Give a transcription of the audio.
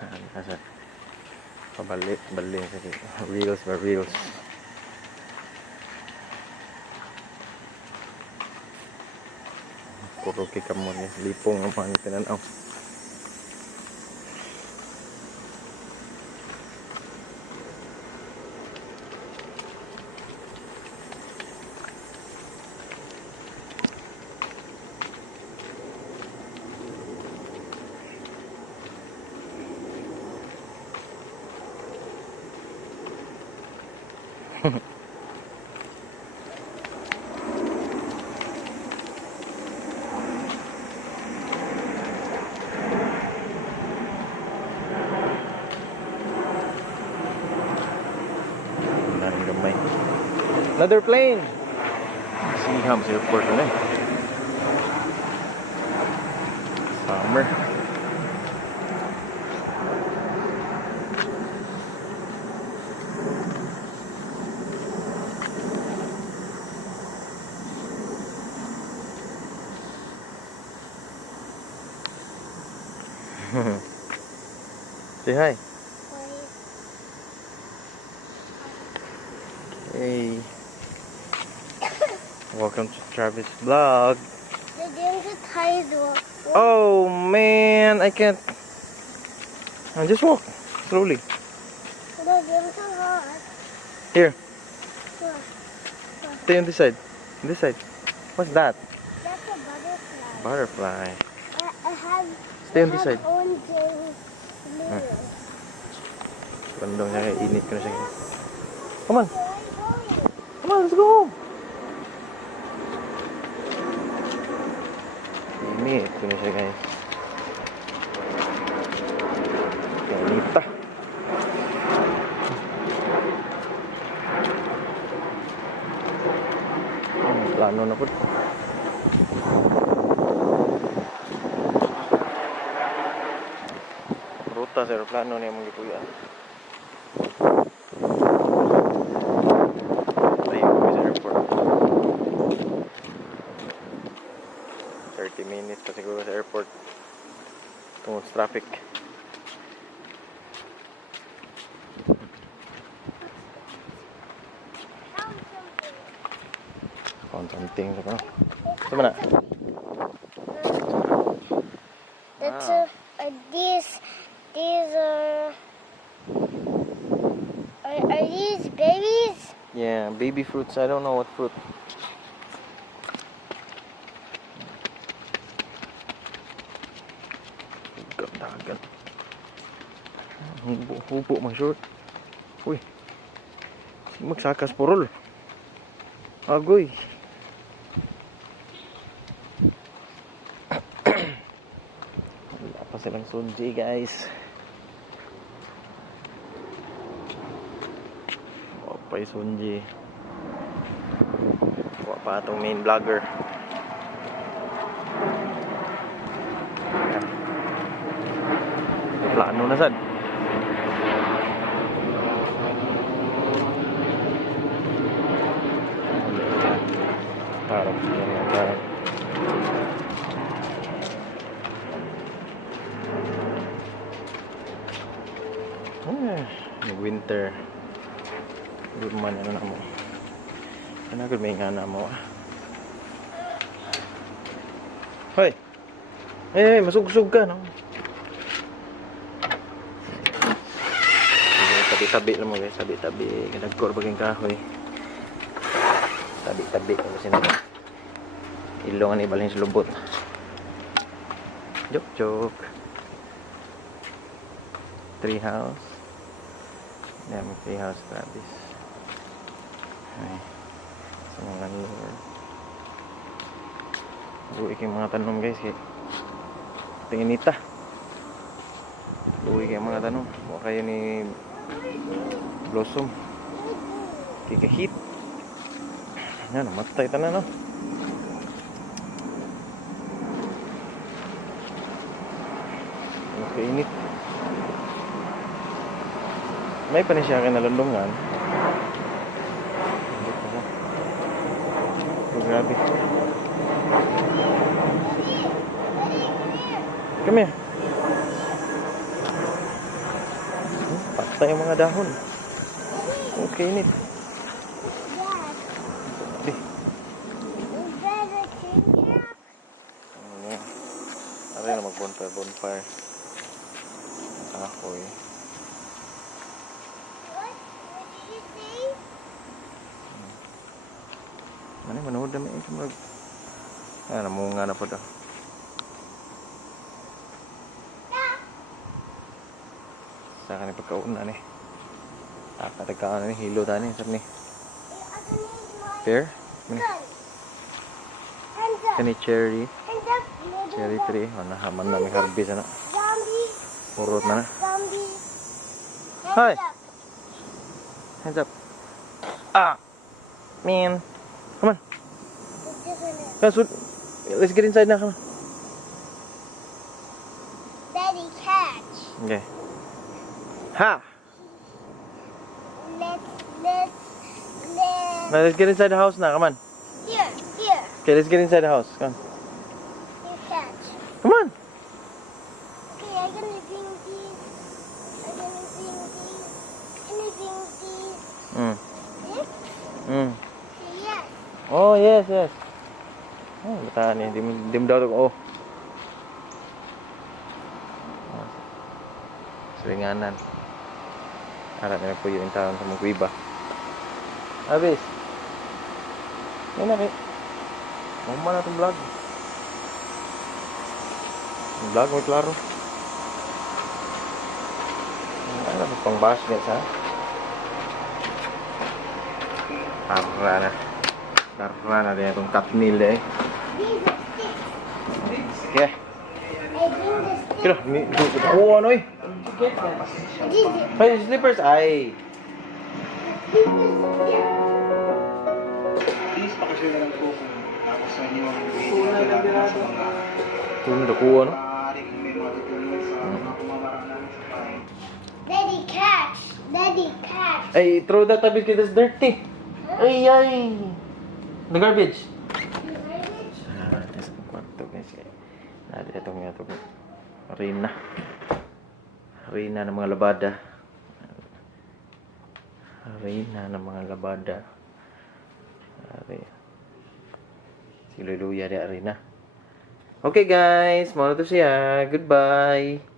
Asa pabalik sa reels ba reels. Puro kikamon niya lipong ang mga tinanaw. Another plane. Singham sa airport na eh. Summer. Say hi. Hey. Welcome to Travis vlog. Oh man, I can't. Just walk slowly. Here. Stay on this side. This side. What's that? That's a butterfly. Butterfly. I have. Stay on this side. Bandong siya, init ko na siya. Come on. Come on, let's go home. Init ko na siya, guys. Inita. Plano na po. Ruta sa aeroplano niya mong gipuyan. Tayo kami sa airport. 30 minutes pa siguro sa airport. Tungkol sa traffic. Found something sa kano. Ito mo na. That's these are these babies? Yeah, baby fruits. I don't know what fruit. Dagan. Hubo man short. Uy. Magsakas porol. Agoy. Wala pa silang sunji, guys. Wala pa yung sunji. Wala pa itong main vlogger. Plano na sad. Harap siya na. Winter. Guman ano na mo. Ano gud may ngana mo. Hoy. Hey, masugsug ka no. Tabi-tabi lang mo guys, tabi-tabi. Nagkor baging kahoy. Tabi-tabi kasi na. Ilong ni balhin sa lubot. Joke. Tree house. Yan, may tree house Travis. Ay. Sa mga lure. Luwi kayong mga tanom guys. Tingin nita. Luwi kayong mga tanom. Huwag kayo ni Blossom. Kikahit. Yan, namatay tanan no. Okay, init. May pa ni siya kinalundungan. Oh, grabe. Come here. namatay yung mga dahon. Okay, init. Dad, Eh, is that a tin cap? Aray na mag-bonfire. Akoy. What? What did you say? Manood na may mag... namunga na po daw. Sa akin yung pagkauna ni. Takatagkaan ni, hilo tani. Saan ni? Pear? Gun. Hands up. Kani cherry. Hands up. Little Cherry tree. Nahaman na may harvest na. zombie. Purot na na. Zombie. Hi. Hands up. Hands up. Ah! Man. Come on. It's different. Let's get inside na. Come on. Daddy, catch. Okay. Ha! Now let's get inside the house now. Come on. Here. Okay, let's get inside the house. Come on. You catch. Come on. Okay, I'm gonna bring these. I'm gonna bring these. Mm. This? Mm. Say yes. Oh, yes. Oh, bataan eh. Di mo daw ito. Oh. Seringanan. Harap na po yung taon sa mong kuiba. Abis. Yan na kay. Mama na itong vlog. Yung vlog mo klaro. Ano ba pang basket ha? Tara na din itong katnil eh. These are sticks. Okay. I bring the sticks. Kilo, oh ano eh. These are Hey, slippers. Ay. Please, pakishare na lang po kung tapos sa inyo ang video na sa mga Tuno na kuha no? maaaring may matutunan sa mga kumamarang namin sa bahay. Daddy, catch. Daddy, catch. Ay, throw that tabis kay that's dirty. Ay. The garbage. Nasa kwarto guys. Nadi itong Rina ng mga labada. Rina ng mga labada. Si Luluya di Rina. Okay guys, muna to siya. Goodbye.